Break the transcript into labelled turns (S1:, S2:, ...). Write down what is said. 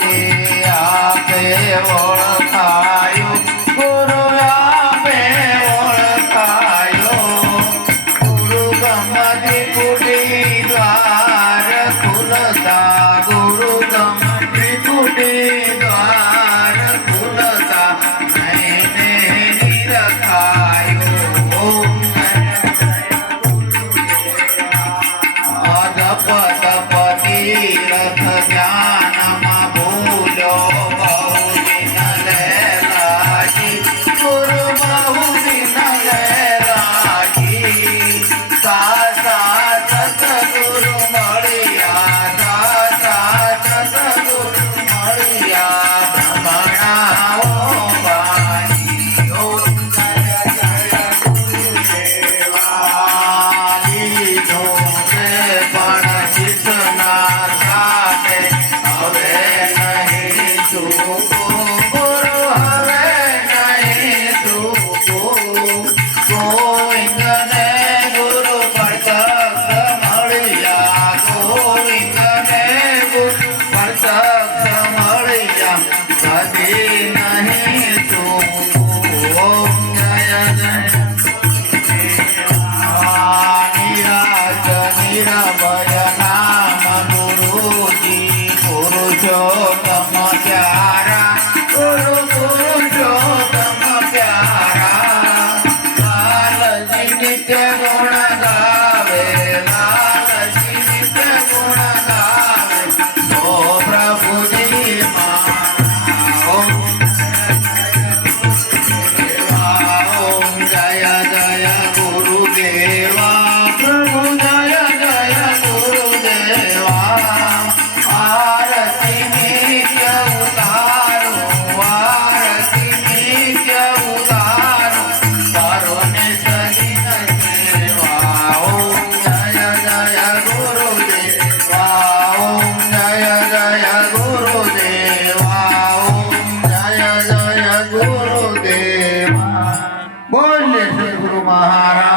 S1: ને આપે ઓળખાયો, ગુરુ આપે ઓળખાયો. ગુરુ ગમતી કુટી દ્વાર ખુલતા ગુરુ ગમતી કુટી દ્વાર ખુલતા નૈને નિરખાયો. ઓમ તપ તપ પૂજો તમ પ્યારા. ગુરુ પૂજો તમ પ્યારા. કાલજી નિત્ય ગુણગા মহারাজ